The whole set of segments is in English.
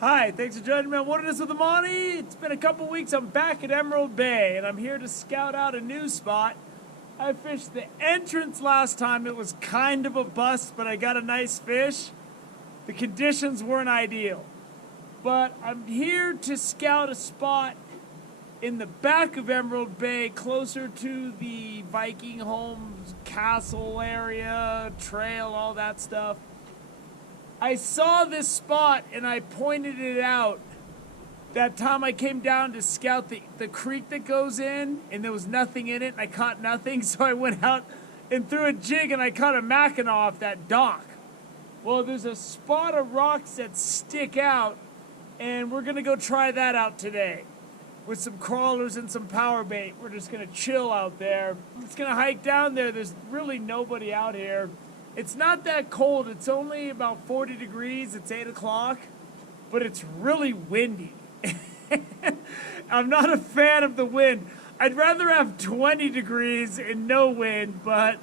Hi, thanks for joining me on What It Is with the Monty. It's been a couple weeks. I'm back at Emerald Bay, and I'm here to scout out a new spot. I fished the entrance last time. It was kind of a bust, but I got a nice fish. The conditions weren't ideal. But I'm here to scout a spot in the back of Emerald Bay, closer to the Vikingsholm Castle area, trail, all that stuff. I saw this spot and I pointed it out that time I came down to scout the creek that goes in, and there was nothing in it and I caught nothing, so I went out and threw a jig and I caught a Mackinaw off that dock. Well, there's a spot of rocks that stick out, and we're gonna go try that out today with some crawlers and some power bait. We're just gonna chill out there. I'm just gonna hike down there. There's really nobody out here. It's not that cold. It's only about 40 degrees. It's 8 o'clock, but it's really windy. I'm not a fan of the wind. I'd rather have 20 degrees and no wind, but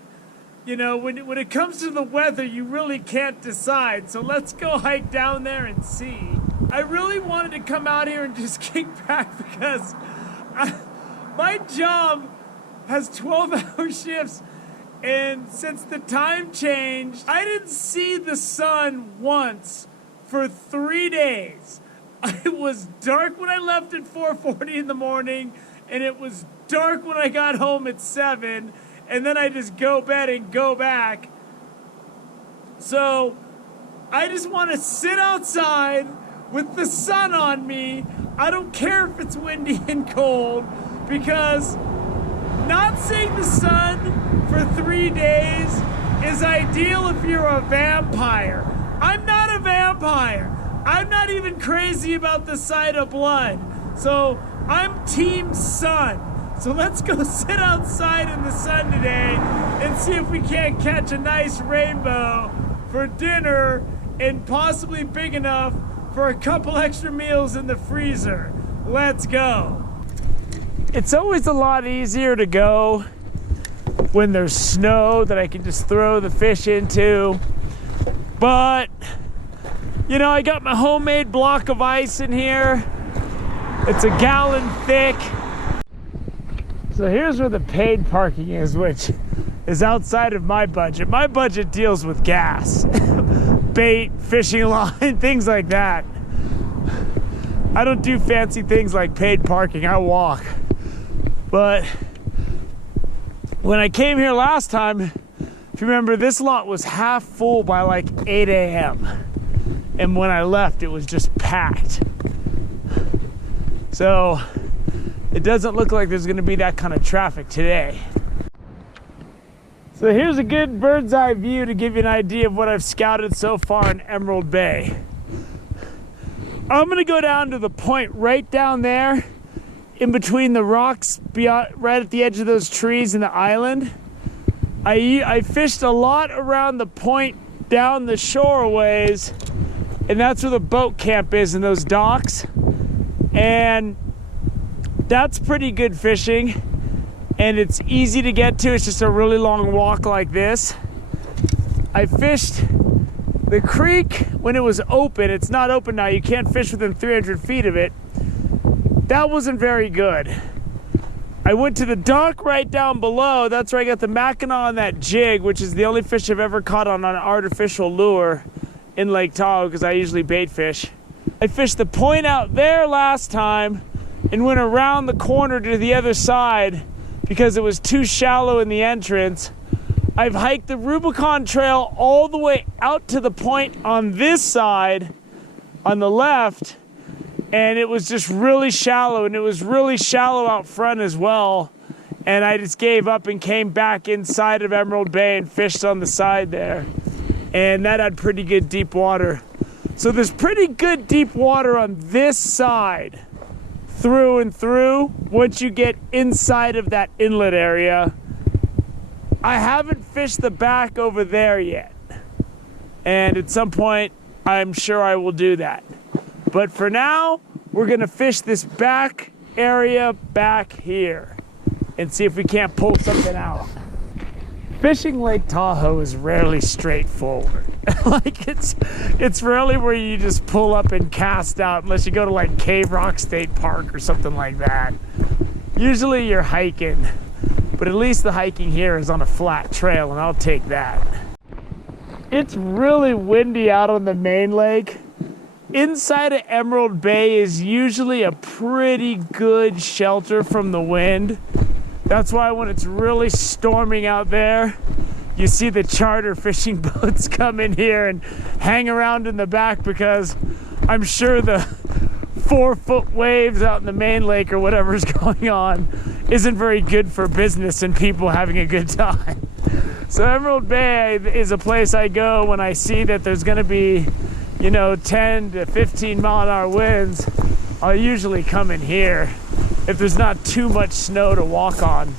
you know, when it comes to the weather, you really can't decide. So let's go hike down there and see. I really wanted to come out here and just kick back because my job has 12-hour shifts. And since the time changed, I didn't see the sun once for 3 days. It was dark when I left at 4:40 in the morning, and it was dark when I got home at 7, and then I just go bed and go back. So I just want to sit outside with the sun on me. I don't care if it's windy and cold, because not seeing the sun for 3 days is ideal if you're a vampire. I'm not a vampire. I'm not even crazy about the sight of blood. So I'm team sun. So let's go sit outside in the sun today and see if we can't catch a nice rainbow for dinner, and possibly big enough for a couple extra meals in the freezer. Let's go. It's always a lot easier to go when there's snow that I can just throw the fish into. But, you know, I got my homemade block of ice in here. It's a gallon thick. So here's where the paid parking is, which is outside of my budget. My budget deals with gas, bait, fishing line, things like that. I don't do fancy things like paid parking. I walk. But when I came here last time, if you remember, this lot was half full by like 8 a.m. And when I left, it was just packed. So it doesn't look like there's gonna be that kind of traffic today. So here's a good bird's eye view to give you an idea of what I've scouted so far in Emerald Bay. I'm gonna go down to the point right down there in between the rocks, right at the edge of those trees in the island. I fished a lot around the point down the shore ways, and that's where the boat camp is, in those docks. And that's pretty good fishing, and it's easy to get to. It's just a really long walk like this. I fished the creek when it was open. It's not open now. You can't fish within 300 feet of it. That wasn't very good. I went to the dock right down below. That's where I got the Mackinaw on that jig, which is the only fish I've ever caught on an artificial lure in Lake Tahoe, because I usually bait fish. I fished the point out there last time and went around the corner to the other side because it was too shallow in the entrance. I've hiked the Rubicon Trail all the way out to the point on this side, on the left, and it was just really shallow, and it was really shallow out front as well. And I just gave up and came back inside of Emerald Bay and fished on the side there. And that had pretty good deep water. So there's pretty good deep water on this side, through and through, once you get inside of that inlet area. I haven't fished the back over there yet. And at some point, I'm sure I will do that. But for now, we're gonna fish this back area back here and see if we can't pull something out. Fishing Lake Tahoe is rarely straightforward. Like it's rarely where you just pull up and cast out unless you go to like Cave Rock State Park or something like that. Usually you're hiking, but at least the hiking here is on a flat trail, and I'll take that. It's really windy out on the main lake. Inside of Emerald Bay is usually a pretty good shelter from the wind. That's why when it's really storming out there, you see the charter fishing boats come in here and hang around in the back, because I'm sure the 4-foot waves out in the main lake or whatever's going on isn't very good for business and people having a good time. So Emerald Bay is a place I go when I see that there's going to be, 10 to 15 mile an hour winds. I'll usually come in here if there's not too much snow to walk on.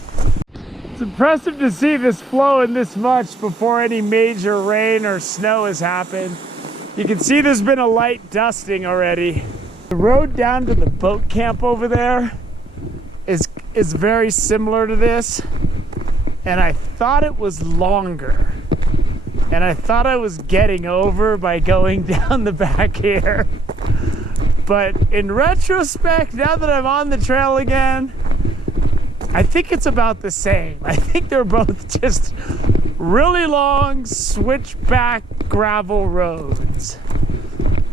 It's impressive to see this flowing this much before any major rain or snow has happened. You can see there's been a light dusting already. The road down to the boat camp over there is very similar to this, and I thought it was longer. And I thought I was getting over by going down the back here. But in retrospect, now that I'm on the trail again, I think it's about the same. I think they're both just really long switchback gravel roads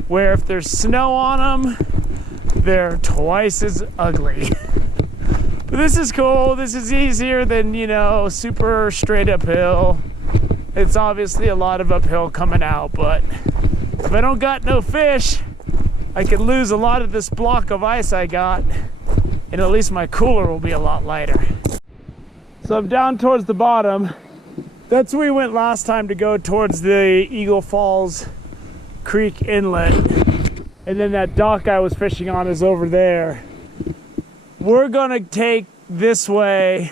where if there's snow on them, they're twice as ugly. But this is cool. This is easier than, super straight uphill. It's obviously a lot of uphill coming out, but if I don't got no fish, I could lose a lot of this block of ice I got, and at least my cooler will be a lot lighter. So I'm down towards the bottom. That's where we went last time to go towards the Eagle Falls Creek Inlet. And then that dock I was fishing on is over there. We're gonna take this way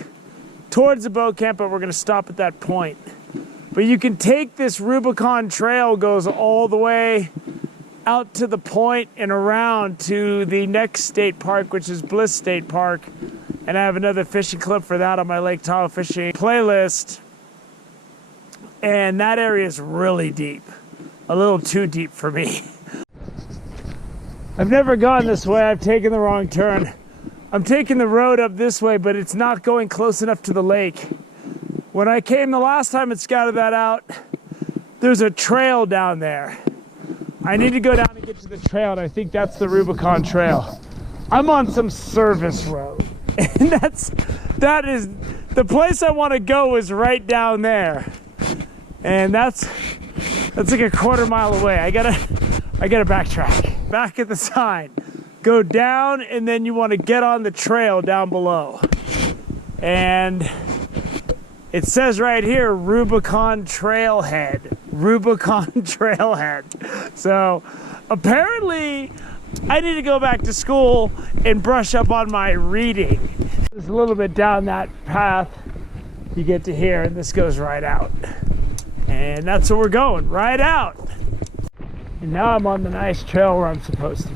towards the boat camp, but we're gonna stop at that point. But you can take this Rubicon Trail, goes all the way out to the point and around to the next state park, which is Bliss State Park. And I have another fishing clip for that on my Lake Tahoe fishing playlist. And that area is really deep, a little too deep for me. I've never gone this way. I've taken the wrong turn. I'm taking the road up this way, but it's not going close enough to the lake. When I came the last time and scouted that out, there's a trail down there. I need to go down and get to the trail, and I think that's the Rubicon Trail. I'm on some service road, and that is the place I want to go is right down there, and that's like a quarter mile away. I gotta backtrack. Back at the sign, go down, and then you want to get on the trail down below, and it says right here, Rubicon Trailhead. Rubicon Trailhead. So apparently I need to go back to school and brush up on my reading. There's a little bit down that path you get to here, and this goes right out. And that's where we're going, right out. And now I'm on the nice trail where I'm supposed to be.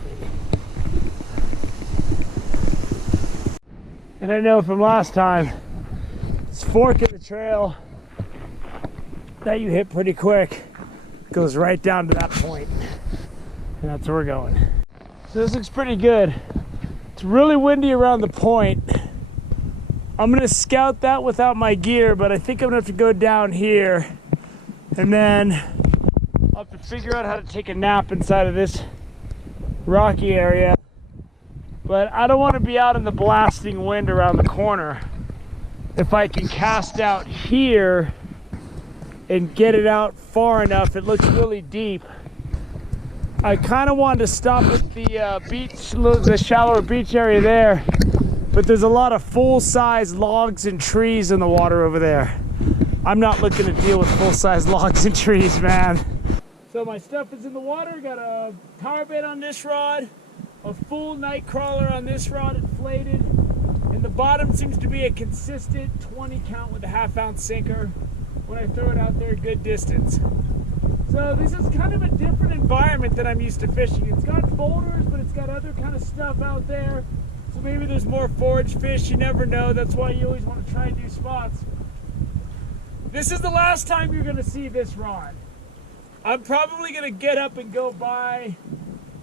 And I know from last time, this fork in the trail that you hit pretty quick goes right down to that point, and that's where we're going. So this looks pretty good. It's really windy around the point. I'm gonna scout that without my gear, but I think I'm gonna have to go down here, and then I'll have to figure out how to take a nap inside of this rocky area. But I don't want to be out in the blasting wind around the corner. If I can cast out here and get it out far enough, it looks really deep. I kind of wanted to stop at the beach, the shallower beach area there, but there's a lot of full-size logs and trees in the water over there. I'm not looking to deal with full-size logs and trees, man. So my stuff is in the water. Got a power bait on this rod, a full night crawler on this rod, inflated. And the bottom seems to be a consistent 20 count with a 1/2 ounce sinker when I throw it out there a good distance. So this is kind of a different environment than I'm used to fishing. It's got boulders, but it's got other kind of stuff out there. So maybe there's more forage fish, you never know. That's why you always want to try new spots. This is the last time you're gonna see this rod. I'm probably gonna get up and go buy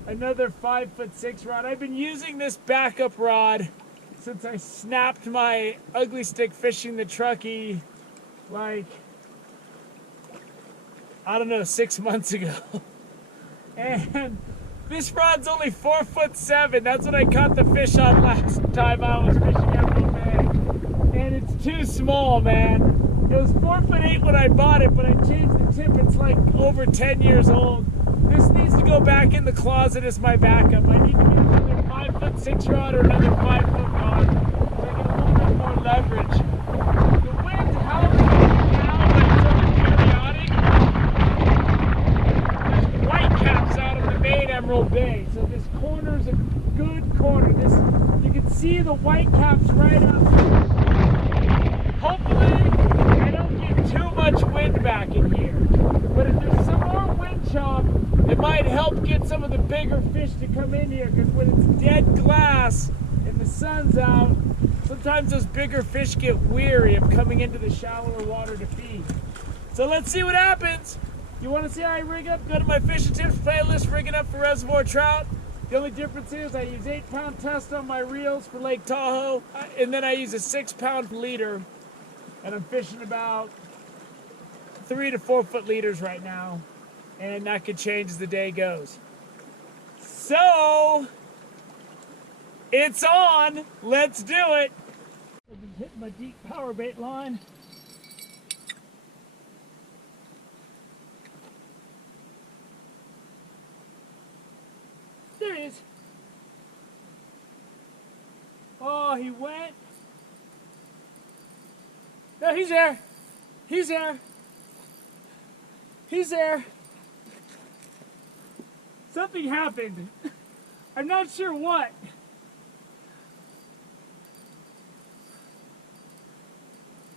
another 5'6" rod. I've been using this backup rod since I snapped my ugly stick fishing the Truckee, like, I don't know, 6 months ago. And this rod's only 4'7". That's what I caught the fish on last time I was fishing Emerald Bay. And it's too small, man. It was 4'8" when I bought it, but I changed the tip. It's like over 10 years old. This needs to go back in the closet as my backup. I need to get another 5'6" rod or another 5-foot rod so I get a little bit more leverage. The wind's howling now, but it's only periodic. There's whitecaps out of the main Emerald Bay, so this corner's a good corner. You can see the whitecaps right up. Hopefully, I don't get too much wind back in here. But if there's some more wind chop, it might help get some of the bigger fish to come in here, because when it's dead glass and the sun's out, sometimes those bigger fish get weary of coming into the shallower water to feed. So let's see what happens. You want to see how I rig up? Go to my fishing tips playlist, rigging up for reservoir trout. The only difference is I use 8-pound test on my reels for Lake Tahoe, and then I use a 6-pound leader, and I'm fishing about 3 to 4 foot leaders right now, and that could change as the day goes. So it's on. Let's do it. I've been hitting my deep power bait line. There he is. Oh, he went. No, he's there. He's there. He's there. Something happened. I'm not sure what.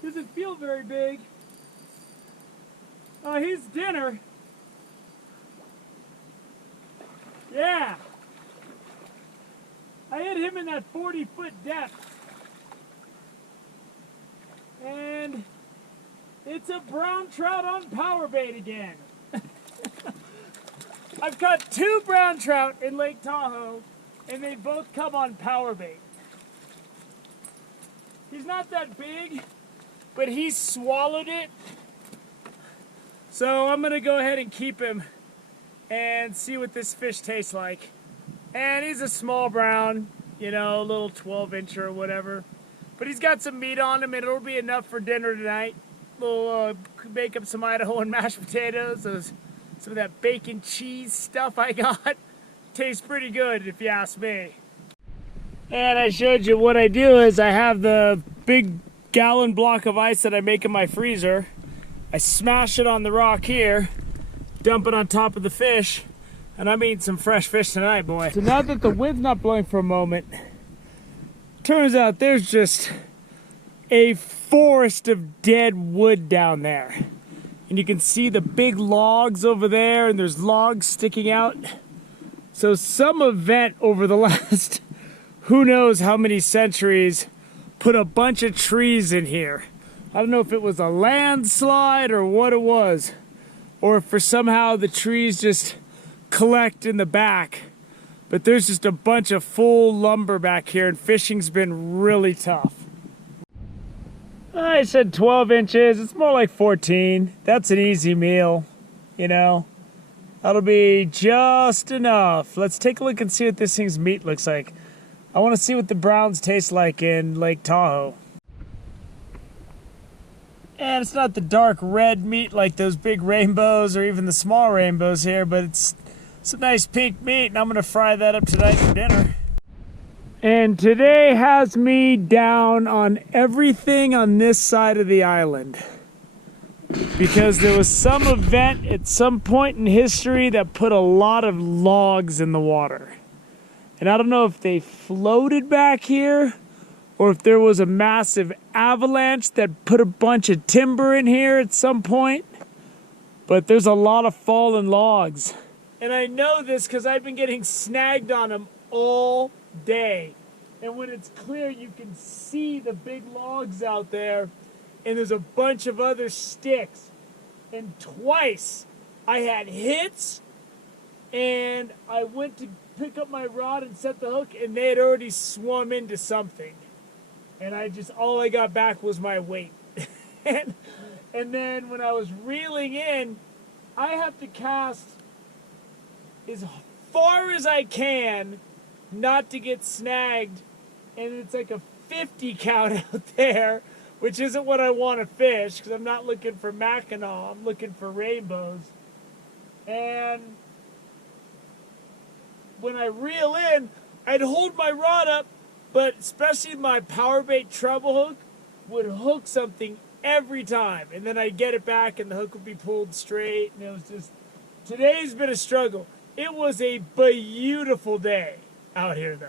Doesn't feel very big. Oh, he's dinner. Yeah. I hit him in that 40-foot depth. And it's a brown trout on power bait again. I've caught 2 brown trout in Lake Tahoe, and they both come on power bait. He's not that big, but he swallowed it. So I'm gonna go ahead and keep him and see what this fish tastes like. And he's a small brown, you know, a little 12-incher or whatever. But he's got some meat on him, and it'll be enough for dinner tonight. We'll make up some Idaho and mashed potatoes. Some of that bacon cheese stuff I got. Tastes pretty good, if you ask me. And I showed you what I do is I have the big gallon block of ice that I make in my freezer. I smash it on the rock here, dump it on top of the fish, and I'm eating some fresh fish tonight, boy. So now that the wind's not blowing for a moment, turns out there's just a forest of dead wood down there. And you can see the big logs over there, and there's logs sticking out. So some event over the last who knows how many centuries put a bunch of trees in here. I don't know if it was a landslide or what it was, or if for somehow the trees just collect in the back. But there's just a bunch of full lumber back here, and fishing's been really tough. I said 12 inches, it's more like 14. That's an easy meal, you know. That'll be just enough. Let's take a look and see what this thing's meat looks like. I want to see what the browns taste like in Lake Tahoe. And it's not the dark red meat like those big rainbows or even the small rainbows here, but it's some nice pink meat, and I'm going to fry that up tonight for dinner. And today has me down on everything on this side of the island, because there was some event at some point in history that put a lot of logs in the water. And I don't know if they floated back here or if there was a massive avalanche that put a bunch of timber in here at some point, but there's a lot of fallen logs. And I know this because I've been getting snagged on them all day. And when it's clear, you can see the big logs out there, and there's a bunch of other sticks. And twice I had hits, and I went to pick up my rod and set the hook, and they had already swum into something. And all I got back was my weight. and then when I was reeling in, I have to cast as far as I can not to get snagged. And it's like a 50 count out there, which isn't what I want to fish because I'm not looking for Mackinaw. I'm looking for rainbows. And when I reel in, I'd hold my rod up, but especially my power bait treble hook would hook something every time. And then I'd get it back and the hook would be pulled straight. And it was just, today's been a struggle. It was a beautiful day out here though.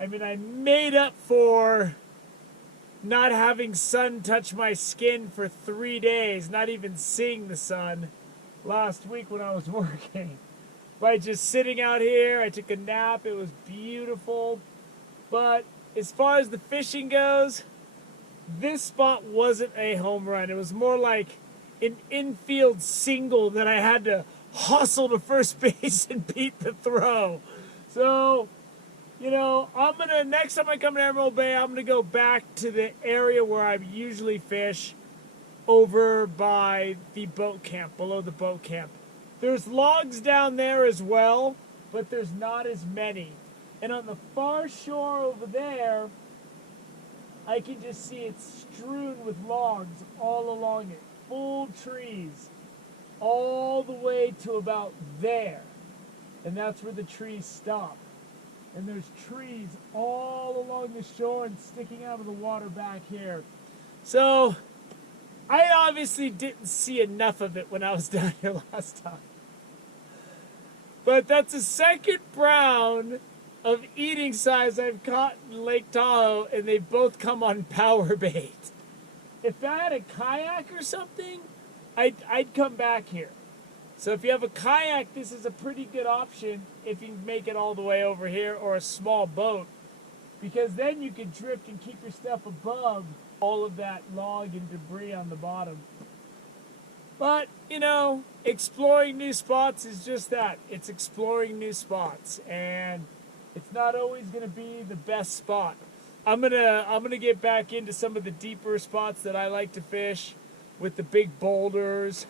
I mean, I made up for not having sun touch my skin for 3 days, not even seeing the sun last week when I was working. By just sitting out here, I took a nap, it was beautiful. But as far as the fishing goes, this spot wasn't a home run. It was more like an infield single that I had to hustle to first base and beat the throw. So, you know, next time I come to Emerald Bay, I'm gonna go back to the area where I usually fish over by the boat camp, below the boat camp. There's logs down there as well, but there's not as many. And on the far shore over there, I can just see it strewn with logs all along it. Full trees. All the way to about there. And that's where the trees stop. And there's trees all along the shore and sticking out of the water back here. So, I obviously didn't see enough of it when I was down here last time. But that's the second brown of eating size I've caught in Lake Tahoe, and they both come on power bait. If I had a kayak or something, I'd come back here. So if you have a kayak, this is a pretty good option if you can make it all the way over here, or a small boat, because then you can drift and keep your stuff above all of that log and debris on the bottom. But, you know, exploring new spots is just that. It's exploring new spots, and it's not always going to be the best spot. I'm gonna get back into some of the deeper spots that I like to fish with the big boulders.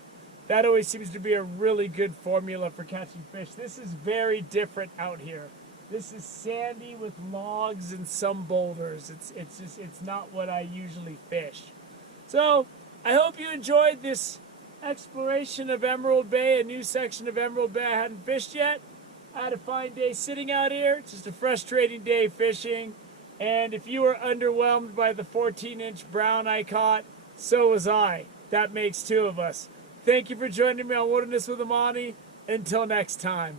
That always seems to be a really good formula for catching fish. This is very different out here. This is sandy with logs and some boulders. It's not what I usually fish. So I hope you enjoyed this exploration of Emerald Bay, a new section of Emerald Bay I hadn't fished yet. I had a fine day sitting out here. It's just a frustrating day fishing. And if you were underwhelmed by the 14-inch brown I caught, so was I. That makes two of us. Thank you for joining me on Wilderness with Amani. Until next time.